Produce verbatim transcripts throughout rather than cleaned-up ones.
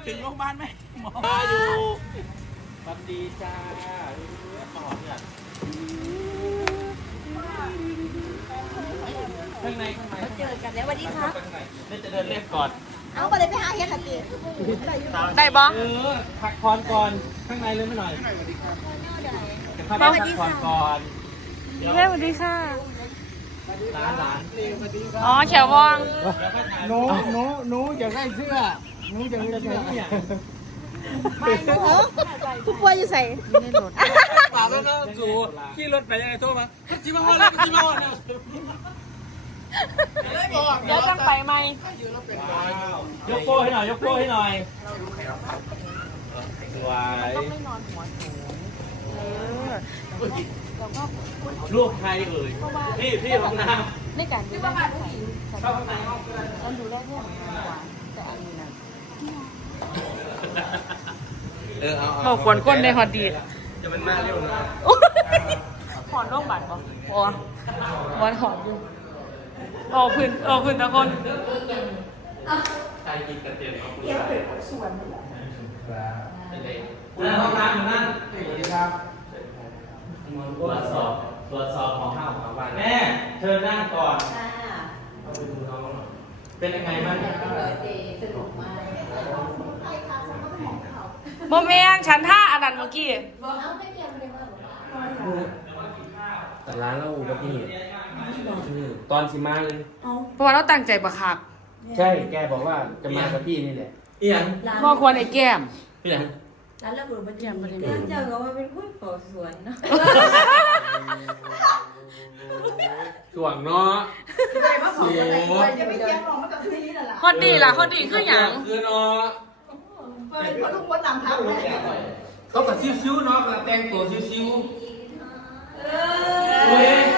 ถึงโรงพยาบาลไหมหมอมาอยู่สวัสดีจ้ามาหอมเนี่ยข้างในข้างในเราเจอกันแล้วสวัสดีครับนี่จะเดินเล่นก่อนเอาไปเลยไปหาเฮียขันตีได้บอเออพักผ่อนก่อนข้างในเลยไม่หน่อยเข้าไปพักผ่อนก่อนเฮ้ยสวัสดีค่ะร้านร้านอ๋อแขววองหนูหนูหนูจะได้เสื้อหนูจะได้เสื้อไม่หนูผู้ป่วยอยู่ใส่ฝากแล้วก็สู่ขี่รถไปยังไงโทรมาจิมาฮอนแล้วจิมาฮอนแล้วเดี๋ยวจังไปไหมยกโป้ให้หน่อยยกโป้ให้หน่อยสวยต้องไม่นอนหัวสูงเออแล้วก็ลูกใครเอ่ยพี่พี่ห้องน้ในการดูแลำเข้าข้างในห้องต้องดูแลเพื่อนมากกว่าแต่อันนี้นะเออเอาบอกควรก้นได้ฮอตดีจะมันมาเร็วนะหอนร่องบัตรปะอ๋อวันหอนอยู่ออกพื้นออกพื้นตะคนใครกินกระเทียมของคุณเดี๋ยวเป็นส่วนคุณห้องน้ำอยู่นั่นสวัสดีครับตรวจสอบตรวจสอบของข้าวของบ้านแม่เชิญนั่งก่อนเอาไปดูน้องหน่อยเป็นยังไงบ้างสนุกมากโมเมนฉันท่าอันนั้นเมื่อกี้เอาไม่เกี่ยวเลยว่าแต่ร้านเราอุบัติเหตุตอนสิมาเลยเพราะว่าเราตั้งใจบักคักใช่ แกบอกว่าจะมากับพี่นี่แหละเอียงมอควรไอ้แก้มพี่ไหนร้านระเบิดมันแก้มไม่ได้เรื่องเจอเขาว่าเป็นผู้ต่อสวนเนาะส่วนเนาะจะได้มาขออะไรกันจะไปแจ้งรองมากับที่นี่น่ะล่ะฮอตดีล่ะฮอตดีคืออย่างคือเนาะเป็นคนทุกคนนำทัพเลยเขากับซิ้วๆเนาะกระแต่งตัวซิ้วเอๆเว้ย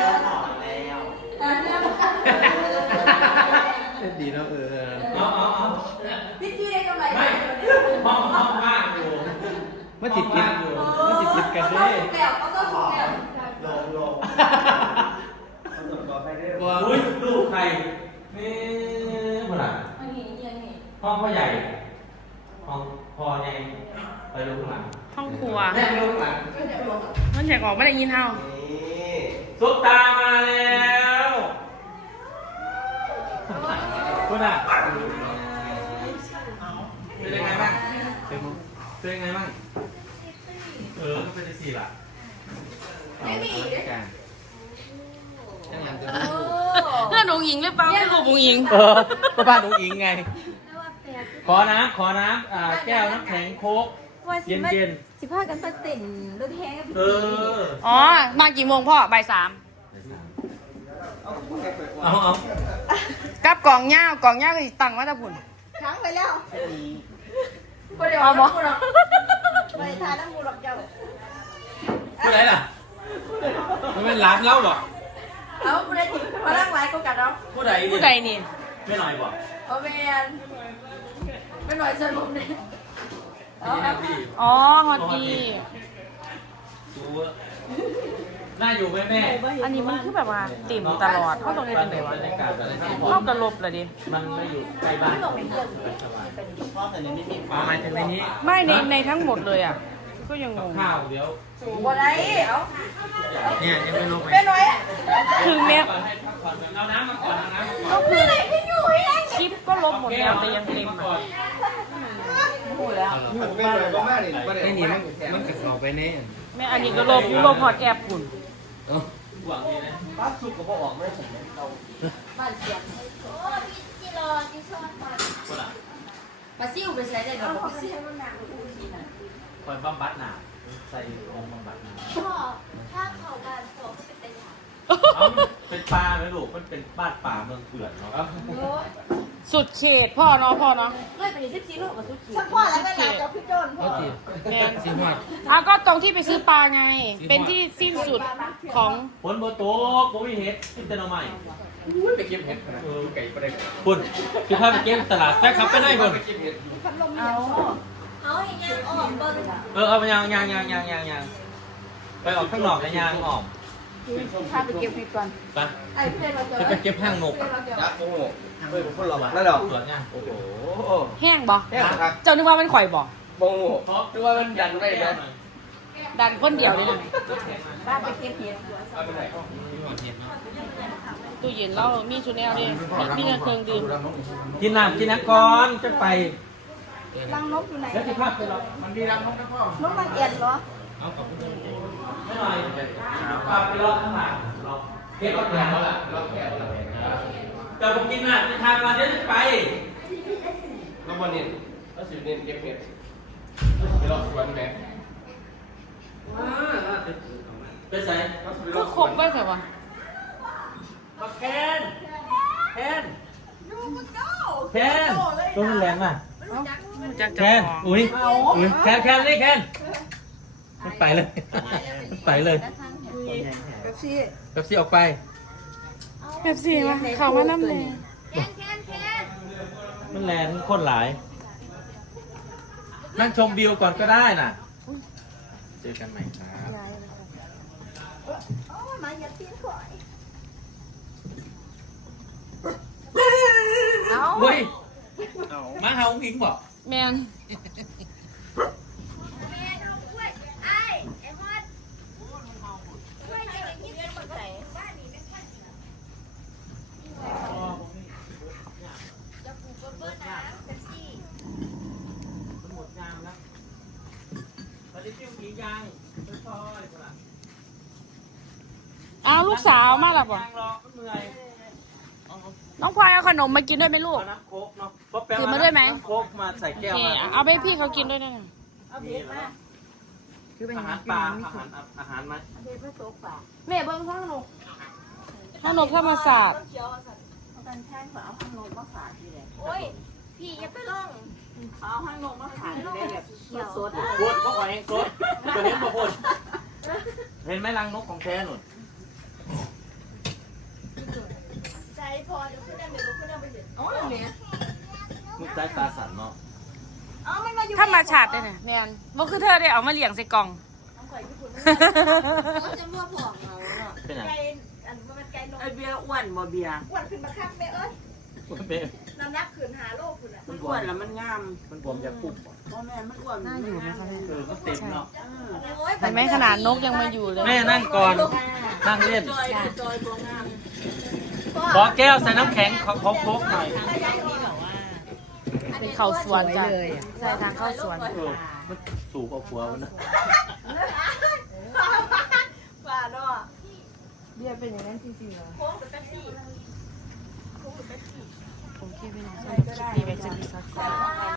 อดีเนาะเออเอาเอาเอาพี่จี้ได้กำไรไม่ห้องห้องว่างอยู่มาติดกินมาติดกินกันเขาด้สุกแล้วเขาต้องสุกแล้วลงลงว่าอุ้ยลูกใครนี่เมื่อไหร่อันนี้ยังไงห้องพ่อใหญ่ ห้องพ่อใหญ่ไปดูข้างหลังห้องครัวแม่ไปดูข้างหลังมันอยากออกไม่ได้ยินเฮานี่ซุปตามาแล้วคุณอ่ะเป็นยังไงบ้างเป็นยังไงบ้างเออก็เป็นได้สี่ละไม่มีการยังยังจะเพื่อนองหญิงหรือเปล่าไม่รู้องหญิงเออก็บ้านลุงอิงไง ขอน้ำขอน้ำอ่าแก้วน้ำแข็งโค้กว่าสิเย็นมาเย็นสิพากันมาเต้นรถแห่เอออ๋อ มากี่โมงพ่อบ่ายสามเอาเอากับกล่องย่าวกล่องย่าวคือตั้งไว้ตะพุ่นค้างไปแล้วเอาบ่ไปทานน้ำมูหรอกเจ้าผู้ใดล่ะมันเป็นร้านเล่าหรอเอาผู้ใดถึงมาล่างไลน์ก็กัดเราผู้ใดผู้ใดนี่ไม่หน่อยบอกเอาแมนไม่หน่อยสนุกเนี่ยเอาพี่เอานะพี่อ๋อฮอตดีดูน่าอยู่ไหมแม่อันนี้มันคือแบบว่าติ่มตลอดเขาต้องเล่นยังไงวะบรรยากาศอะไรที่เข้ากระลบเลยดิมันไม่อยู่ใกล้บ้านพ่อแต่ในนี้มีปลาหมายถึงในนี้ไม่ในในทั้งหมดเลยอ่ะ ก็ยังงงข้าวเดี๋ยวบ่ได้เอาเนี่ยยังไม่ลงไปเป็นหน่อยคือเนี้ยก่อนให้พักผ่อนเอาน้ำมาก่อนเอาน้ำมาก่อนก็คือคลิปก็ลบหมดแล้วแต่ยังเต็มก่ออ่ะนพูดแล้วไม่หนีมันมันกระสอบไปแน่แม่อันนี้ก็ลบลบพอดแอปคุณหวังดีนะบ้านเสียงโอ้พี่จิรอจิชอนมาคนละมาซิ่วไปใส่ได้หรอมาซิ่วคอยบำบัดหนาใส่องค์บำบัดหนาพ่อถ้าเขาการสอบเป็นตัวอย่างเอาเป็นปลาไหมลูกมันเป็นบ้านป่าเมืองเปื่อนเนาะสุดเขตพ่อเนาะพ่อเนาะเฮ้ยเป็นสิบสี่ลูกมาทุกทีพ่อแล้วก็หลับกับพี่โจนพ่อเขาจีบแม่สิหอดอ่ะก็ตรงที่ไปซื้อปลาไง เป็นที่สิ้นสุดของฝนโบโตกผมมีเห็ดกินแต่หน่อไม้ไปเก็บเห็ดนะไก่ประเด็นคุณคือพาไปเก็บตลาดแซ่ครับไปได้บ่เอาเอาอย่างเงี้ยอ้อมเบิ้งเออเอาไปยางยางยางยางยางยางไปออกข้างนอกนะยางออกพาไปเก็บผิดก่อนไปไอ้เพื่อนเราจะจะไปเก็บห้างนกยักษ์โอ้โหเฮ้ยคนหล่อนั่นเหรอสวยงามโอ้โหแห้งบ่แค่ครับเจ้านึกว่ามันข่อยบ่โอ้โหดูว่ามันยันได้ไหมดันคนเดียวเลยนะพาไปเก็บเห็ดเอาไปไหนตู้เย็นเรามีชุดแนวดิมีเงินเครื่องดื่มกินน้ำกินน้ำก่อนจะไปรังนกอยู่ไหนแล้วที่ภาพไปหรอมันดีรังนกนะพ่อนกมันเอ็ดเหรอไม่หน่อยปลาไปรอข้างหลังรอเก็บรถแขกแล้วล่ะเราแก่เราแก่แต่ผมกินน้ำกินทางมาเดี๋ยวจะไปแล้ววันนี้ก็สิบเนี่ยเก็บเห็ดไปรอสวนแม่ไปใส่ก็ครบไว้ใส่บ่มาแคนแคนแคนตัวมันแรงอ่ะจักแคนอุ้ยอุ้ยแคนแคนนี่แคนมันไปเลยมันไปเลยเป๊ปซี่แบบซี่ออกไปเป๊ปซี่มาเข้ามาน้ำเลยมันแรงมันโคตรหลาย นั่งชมวิวก่อนก็ได้น่ะ เจอกันใหม่ครับโอ้ยมาอย่าตีนข่อยเฮ้ยมาหาองค์อิงบอกแมนมันหมดยางแล้วตอนนี้พี่องค์อิงยังค่อยๆล่ะอ้าวลูกสาวมาแล้วบ่ยางรอมันเหนื่อยน้องพลอยเอาขนมมากินด้วยไหมลูกเอาน้ำโค้กเนาะเพราะแปลถือมาด้วยไหมน้ำโค้กมาใส่โอแก้วเคมาเอาไปให้พี่เขากินด้วยนะนี่แล้วอาหารปลาอาหารอาหารไหมเด็กไม่ตกป่าแม่เบิ้งข้างนกข้างนกธรรมศาสตร์เอากันแท่งฝาเอาข้างนกมาฝาดนี่แหละโอ้ย พี่อย่าไปลงเอาข้างนกมาฝาดได้แบบสดๆพูดเขาขอเองสดตัวนี้มาพูดเห็นไหมรังนกของแท้หนุนใจพอเดี๋ยวขึ้นเดินเดี๋ยวขึ้นเดินไปเดี๋ยวโอ้ยแม่มึงใจตาสั่นเนาะเอามันมาอยู่ธรรมชาติได้เนี่ยแมนบ่คือเธอได้เอามาเลี้ยงใส่กล่องเขาจะมั่วผอมเราเนาะเป็นไงไก่อันมันไก่นกไอเบียร์อ้วนบ่เบียร์อ้วนขึ้นมาคักแม่เอ้ยมันเป็นน้ำหนักขึ้นหาโลกคุณอ่ะมันอ้วนแล้วมันงามมันบวมจากปุ๊บพ่อแม่มันอ้วนน่าอยู่นะคะแม่เออมันเต็มเนาะโอ้ยเห็นไหมขนาดนกยังมาอยู่เลยแม่นั่งก่อนนั่งเล่นจอยจอยบ่งามขอแก้วใส่น้ำแข็งของของโค้กหน่อยเป็นเข้าสวนจ้ะใช่ทางเข้าสวนเออมันสูบเอาหัวมันนะป่าเนาะเบียร์เป็นอย่างนั้นจริงๆเหรอโค้งเป็นแป๊บซี่โค้งเป็นแป๊บซี่ผมคิดไม่ได้คลิปนี้ไปจะมีสัก